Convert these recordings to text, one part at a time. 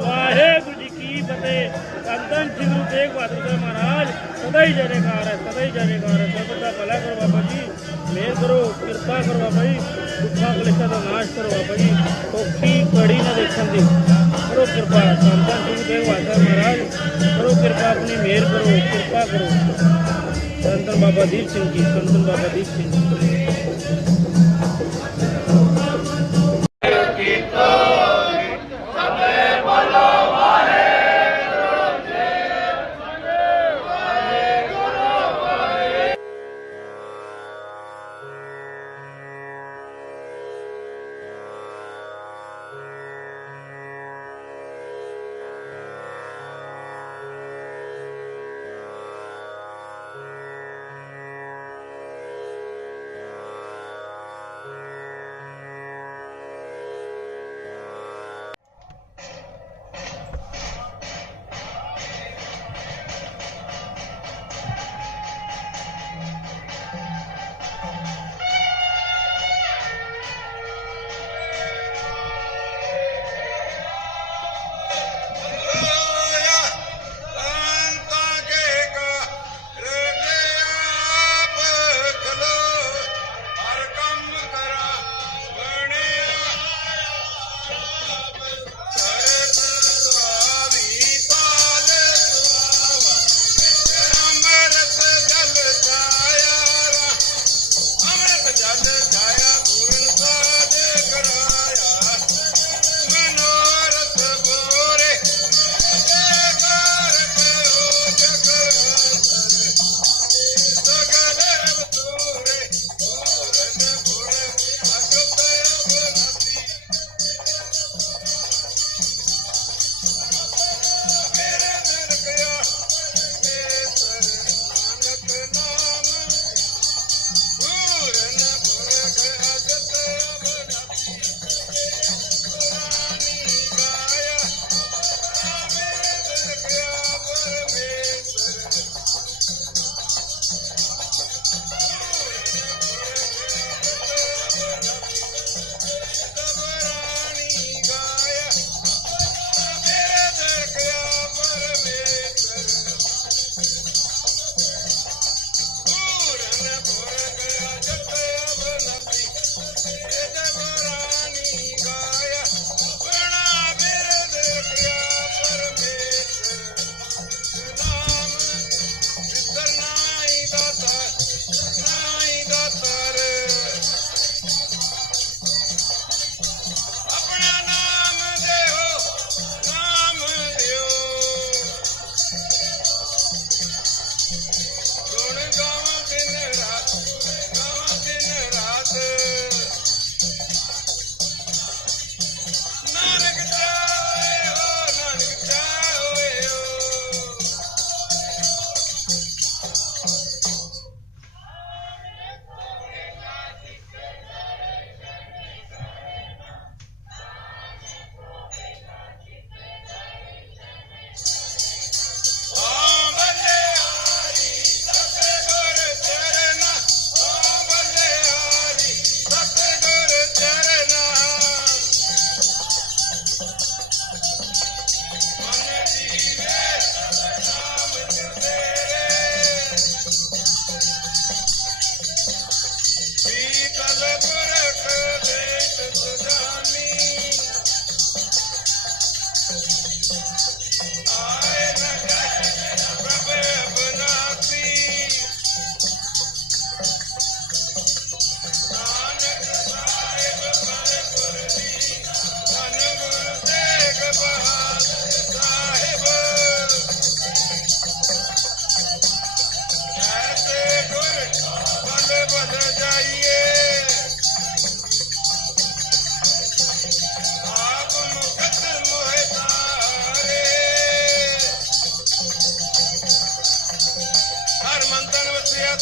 ਵਾਹਿਗੁਰੂ ਜੀ ਕੀ ਫਤਿਹ। ਸੰਤਨ ਜੀ ਗੁਰੂ ਤੇਗ ਬਹਾਦਰ ਸਾਹਿਬ ਮਹਾਰਾਜ, ਸਦਾ ਹੀ ਜੈਕਾਰ ਹੈ, ਸਦਾ ਹੀ ਜੈਕਾਰ ਹੈ। ਸਭ ਦਾ ਭਲਾ ਕਰੋ ਬਾਬਾ ਜੀ, ਮਿਹਰ ਕਰੋ, ਕਿਰਪਾ ਕਰੋ ਬਾਬਾ ਜੀ, ਦੁੱਖਾਂ ਕਲੇਸ਼ਾਂ ਦਾ ਨਾਸ਼ ਕਰੋ ਬਾਬਾ ਜੀ ਔਖੀ ਕੜੀ ਨਾ ਦੇਖਣ ਦੀ। ਕਰੋ ਕਿਰਪਾ ਸੰਤਨ ਜੀ ਗੁਰੂ ਤੇਗ ਬਹਾਦਰ ਮਹਾਰਾਜ, ਕਰੋ ਕਿਰਪਾ, ਆਪਣੀ ਮਿਹਰ ਕਰੋ, ਕਿਰਪਾ ਕਰੋ। ਸੰਤਨ ਬਾਬਾ ਦੀਪ ਸਿੰਘ ਜੀ ਸੰਤਨ ਬਾਬਾ Deep Singh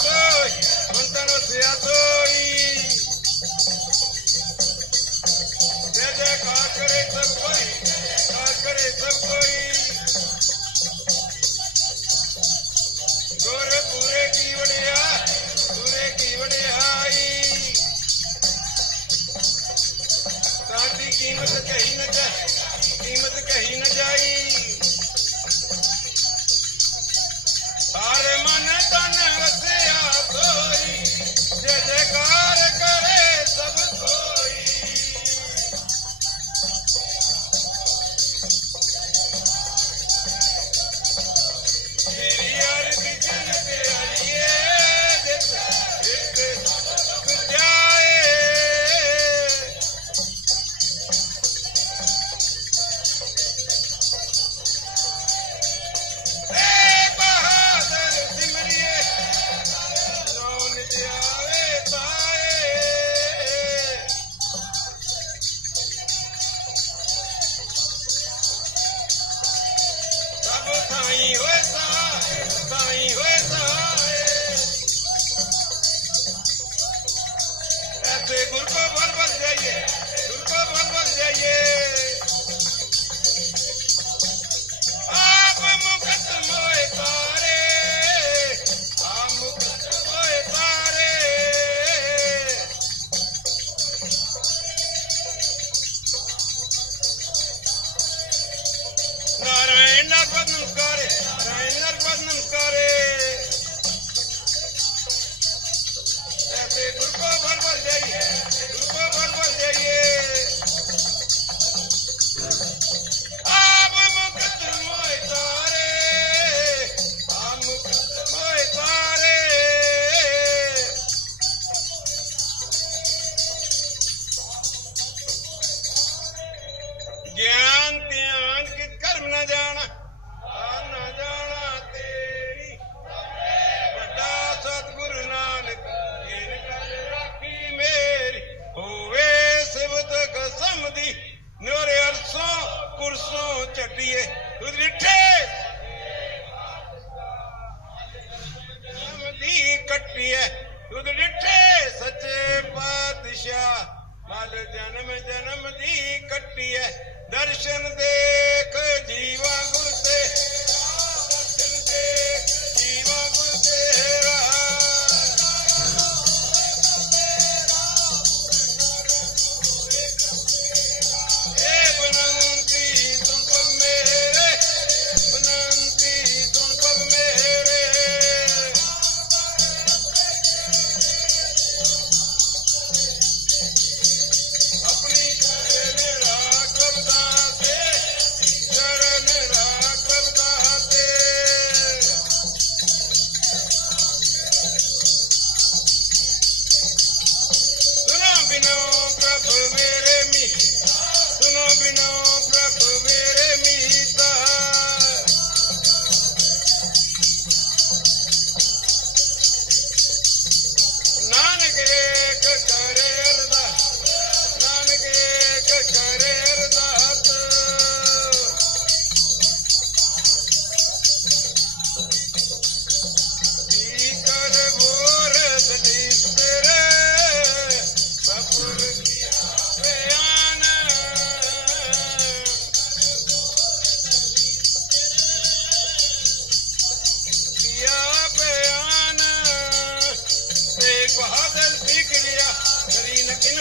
soy, montanos ya soy. जय कार करे सब कोई कार करे सब कोई गोर पूरे की वड़िया पूरे की वड़ियाई साथ कीमत कहीं न जा कीमत कहीं न जाई നമസ്കാരം എല്ലാവർക്കും നമസ്കാരം എല്ലാവർക്കും നമസ്കാരം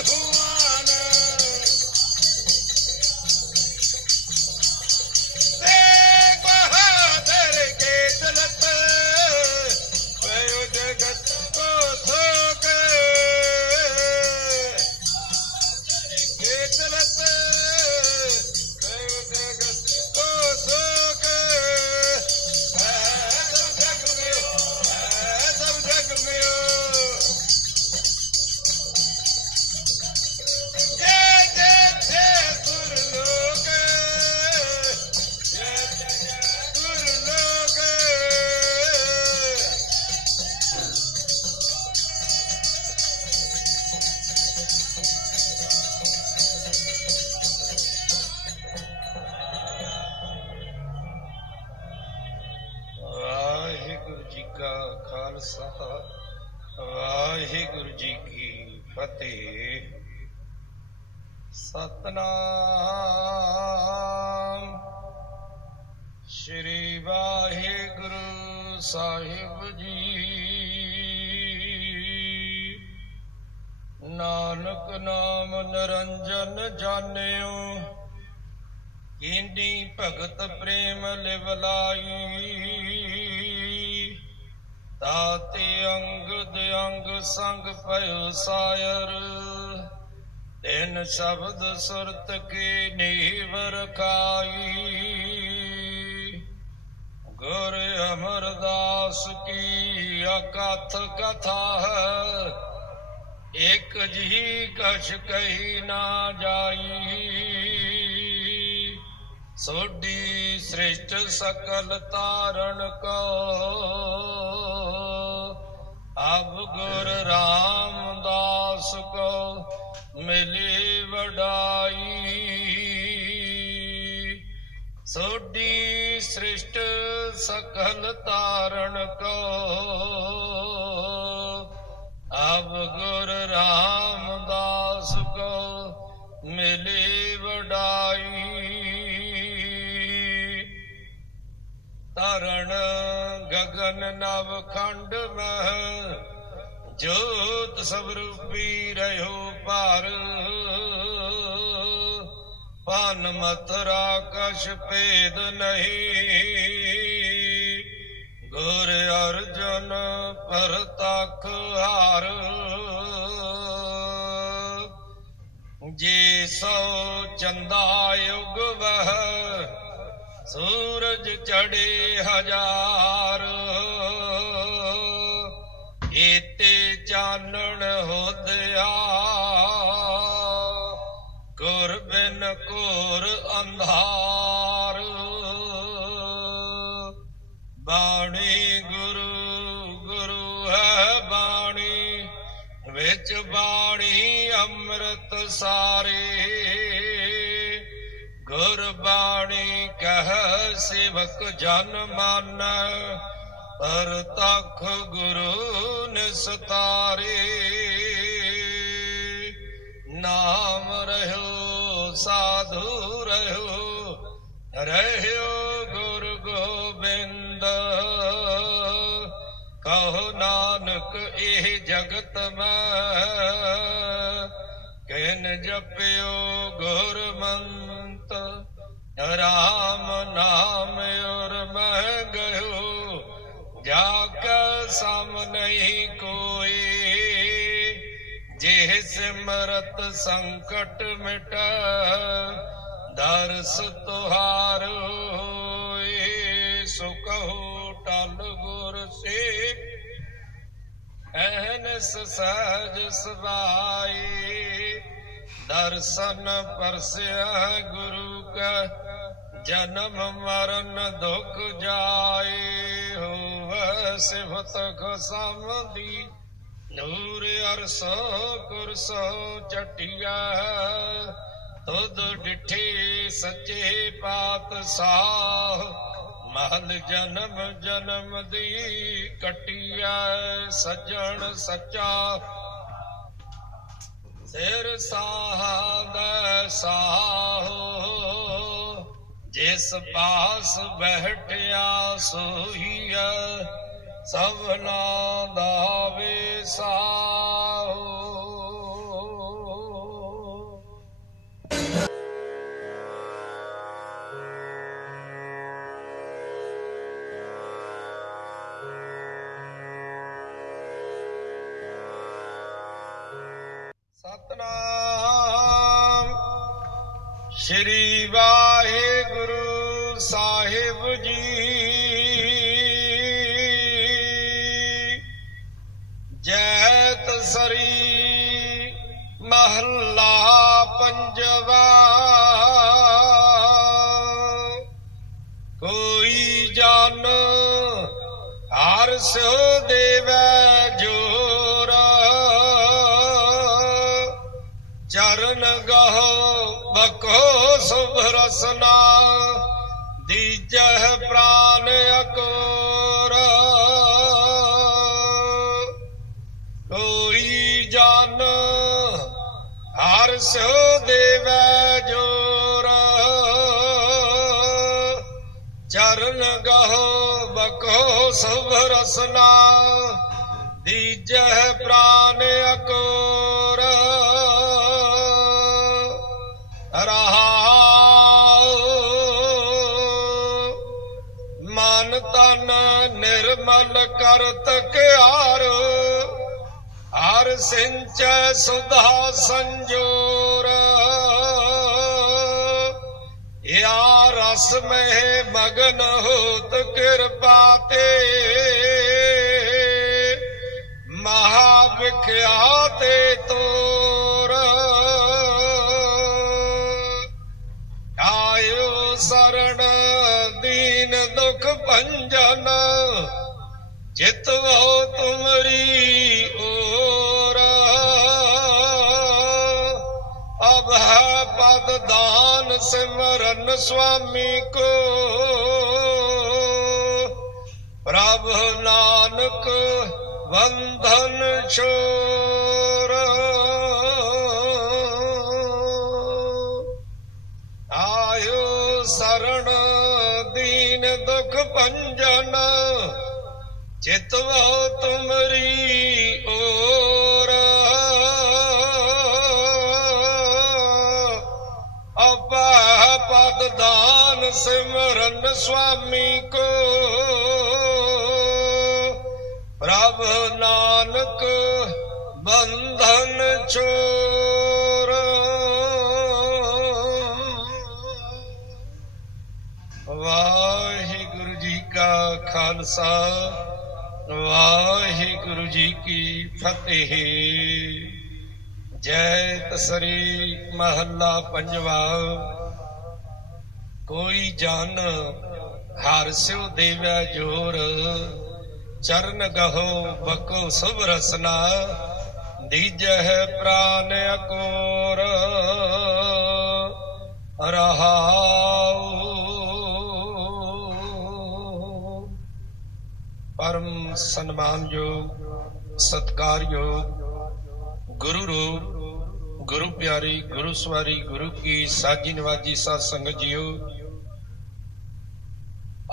again. ਸਤਨਾਮ। ਸ੍ਰੀ ਵਾਹਿਗੁਰੂ ਸਾਹਿਬ ਜੀ। ਨਾਨਕ ਨਾਮ ਨਿਰੰਜਨ ਜਾਣਿਓ। ਇੰਦੀ ਭਗਤ ਪ੍ਰੇਮ ਲਿਵਲਾਈ ਤਾਤੇ ਅੰਗ ਦੇ ਅੰਗ ਸੰਗ ਭਇਓ ਸਾਇਰ। ਤਿਨ ਸ਼ਬਦ ਸੁਰਤ ਕੀ ਨੀਵ ਰਖਾਈ ਗੁਰ ਅਮਰਦਾਸ ਕੀ ਅਕਥ ਕਥਾ ਹੈ? ਇਕ ਜੀ ਕਛ ਕਹੀ ਨਾ ਜਾਈ। ਸੋਢੀ ਸ੍ਰਿਸ਼ਟ ਸਕਲ ਤਾਰਨ ਕੋ। ਅਬ ਗੁਰ ਰਾਮਦਾਸ ਕੋ। ਮਿਲੀ ਵਡਾਈ। ਸੋਢੀ ਸ੍ਰਿਸ਼ਟ ਸਕਲ ਤਾਰਨ ਕੋ। ਅਬ ਗੁਰ ਰਾਮਦਾਸ ਕੋ ਮਿਲੀ ਵਡਾਈ। ਤਰਨ ਗਗਨ ਨਵ ਖੰਡ ਮਹ, ਜੋਤ ਸਭ ਰੂਪੀ ਰਹਿਓ। ਭਾਰ। ਪਨ ਮਥਰਾ ਕਛ ਭੇਦ ਨਹੀਂ। ਗੁਰ ਅਰਜਨ ਪਰਤਖ ਹਾਰ। ਜੇ ਸੋ ਚੰਦਾ ਯੁਗ ਵਹ ਸੂਰਜ ਚੜੇ ਹਜ਼ਾਰ। ਏਤੇ ਚਾਨਣ ਹੋਦਿਆ ਸਾਰੇ ਗੁਰ ਬਾਣੀ ਕਹਿ ਸੇਵਕ ਜਨ ਮਨ, ਪਰ ਤਖ ਗੁਰੂ ਨਿਸਤਾਰੇ। ਨਾਮ ਰਹਿਓ, ਸਾਧੂ ਰਹਿਓ ਰਹਿਓ ਗੁਰ ਗੋਬਿੰਦ। ਕਹੋ ਨਾਨਕ, ਇਹ ਜਗਤ ਮੈਂ। ਕਿਨ ਜਪਿਓ ਗੁਰ ਮੰਤ ਰਾਮ ਨਾਮ ਔਰ ਮੈਂ ਗਇਓ ਜਾ ਕੇ ਸਮ ਨਹੀਂ ਕੋਈ ਜੇ ਸਿਮਰਤ ਸੰਕਟ ਮਿਟ, ਦਰਸ ਤੁਹਾਰ ਹੋਏ ਸੋ ਕਹੋ ਟਲ ਗੁਰ ਸੇ ਐਨਸ ਸਹਜ ਸਵਾਈ ਦਰਸ਼ਨ ਪਰਸਿਆ ਗੁਰੂ ਕਾ, ਜਨਮ ਮਰਨ ਦੁਖ ਜਾਏ ਹੋਵ ਸਿਫਤ ਖਸਮ ਦੀ ਨੂਰ ਅਰਸੋ ਕੁਰਸੋ ਚਟਿਆ, ਤੁਧ ਡਿਠੇ ਸੱਚੇ ਪਾਤਸ਼ਾਹ, ਮਹਲ ਜਨਮ ਜਨਮ ਦੀ ਕਟਿਆ, ਸੱਜਣ ਸੱਚਾ ਸਿਰ ਸਾਹਦਾ ਸਾਹੋ ਜਿਸ ਪਾਸ ਬਹਿਟਿਆ ਸੋਹੀਆ ਸਭਨਾ ਦਾ ਵੇਸਾ ਸਤਨਾਮ ਸ਼੍ਰੀ ਵਾਹਿਗੁਰੂ ਸਾਹਿਬ ਜੀ। ਜੈਤ ਸਰੀ ਮਹੱਲਾ ਪੰਜਵਾ। ਕੋਈ ਜਨ ਹਰ ਸੋ ਦੇਵੈ ਗਹੋ ਸੁਭ ਰਸਨਾ, ਦੀਜਹ ਪ੍ਰਾਨ ਅਕੋਰ। ਕੋਈ ਜਨ, ਹਰ ਸੋ ਦੇਵੈ ਜੋਰ। ਚਰਨ ਗਹੋ ਬਕੋ ਸੁਭ ਰਸਨਾ, ਦੀਜਹ ਪ੍ਰਾਨ ਅਕੋਰ। ਕਰ ਕਰਤ ਕਿਆਰ ਹਰ ਸਿੰਚੈ ਸੁਧਾ ਸੰਜੋਰ। ਯਾ ਰਸ ਮਹਿ ਮਗਨ ਹੋਤ ਕਿਰਪਾ ਤੇ, ਮਹਾ ਵਿਖਿਆ ਤੇ ਤੋਰ। ਆਇਓ ਸਰਣ ਦੀਨ ਦੁਖ ਭੰਜਨ ਚਿਤ ਵੋ ਤੁਮਰੀ ਓਰ। ਅਬ ਹੈ ਪਦ ਦਾਨ ਸਿਮਰਨ ਸੁਆਮੀ ਕੋ। ਪ੍ਰਭ ਨਾਨਕ ਬੰਧਨ ਛੋਰ। ਆਇਓ ਸਰਣ ਚਿਤਵੋ ਤੁਮਰੀ ਓਰ ਆਪਾ ਪਦ ਦਾਨ ਸਿਮਰਨ ਸੁਆਮੀ ਕੋ ਪ੍ਰਭ ਨਾਨਕ ਬੰਧਨ ਚੋਰ। ਵਾਹਿਗੁਰੂ ਜੀ ਕਾ ਖਾਲਸਾ। ਵਾਹਿਗੁਰੂ ਜੀ ਕੀ ਫਤਿਹ। ਜੈ ਤਸਰੀ ਮਹੱਲਾ ਪੰਜਵਾ। ਕੋਈ ਜਨ ਹਰ ਸਿਉ ਦੇਵੈ ਜੋਰ। ਚਰਨ ਗਹੋ ਬਕੋ ਸੁਭ ਰਸਨਾ। ਦੀਜਹਿ ਪ੍ਰਾਨ ਅਕੋਰ। ਰਹਾਉ ਪਰਮ ਸਨਮਾਨਯੋਗ, ਸਤਕਾਰਯੋਗ ਗੁਰੂ ਰੂਪ ਗੁਰੂ ਪਿਆਰੀ ਗੁਰੂ ਸਵਾਰੀ ਗੁਰੂ ਕੀ ਸਾਜੀ ਨਿਵਾਜੀ ਸਾਧ ਸੰਗਤ ਜੀਓ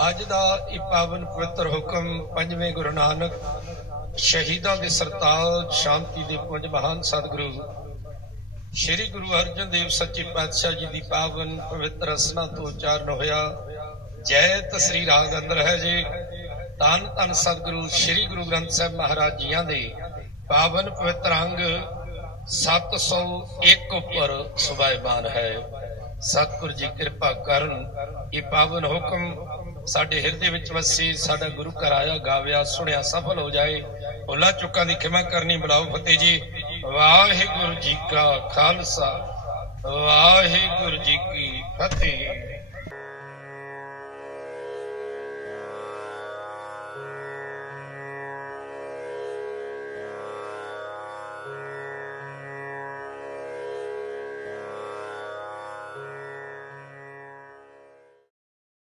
ਅੱਜ ਦਾ ਇਹ ਪਾਵਨ ਪਵਿੱਤਰ ਹੁਕਮ ਪੰਜਵੇਂ ਗੁਰੂ ਨਾਨਕ ਸ਼ਹੀਦਾਂ ਦੇ ਸਰਤਾਜ ਸ਼ਾਂਤੀ ਦੇ ਪੁੰਜ ਮਹਾਨ ਸਤਿਗੁਰੂ, ਸ੍ਰੀ ਗੁਰੂ ਅਰਜਨ ਦੇਵ ਸੱਚੇ ਪਾਤਸ਼ਾਹ ਜੀ ਦੀ ਪਾਵਨ ਪਵਿੱਤਰ ਰਸਨਾ ਤੋਂ ਉਚਾਰਨ ਹੋਇਆ। ਜੈ ਤਸਰੀ ਰਾਗ ਅੰਦਰ ਹੈ ਜੀ। ਧੰਨ ਧੰਨ ਸਤਿਗੁਰੂ ਸ੍ਰੀ ਗੁਰੂ ਗ੍ਰੰਥ ਸਾਹਿਬ ਮਹਾਰਾਜ ਜੀਆਂ ਦੇ ਪਾਵਨ ਪਵਿੱਤਰ ਅੰਗ 701 ਉੱਪਰ ਸੁਭਾਇਮਾਨ ਹੈ। ਸਤਿਗੁਰ ਜੀ ਕਿਰਪਾ ਕਰਨ, ਇਹ ਪਾਵਨ ਹੁਕਮ ਸਾਡੇ ਹਿਰਦੇ ਵਿੱਚ ਵਸੇ, ਸਾਡਾ ਗੁਰੂ ਘਰ ਆਇਆ, ਗਾਵਿਆ, ਸੁਣਿਆ, ਸਫਲ ਹੋ ਜਾਏ। ਭੁੱਲਾਂ ਚੁੱਕਾਂ ਦੀ ਖਿਮਾ ਕਰਨੀ ਬੁਲਾਓ ਫਤਿਹ ਜੀ। ਵਾਹਿਗੁਰੂ ਜੀ ਕਾ ਖਾਲਸਾ, ਵਾਹਿਗੁਰੂ ਜੀ ਕੀ ਫਤਿਹ।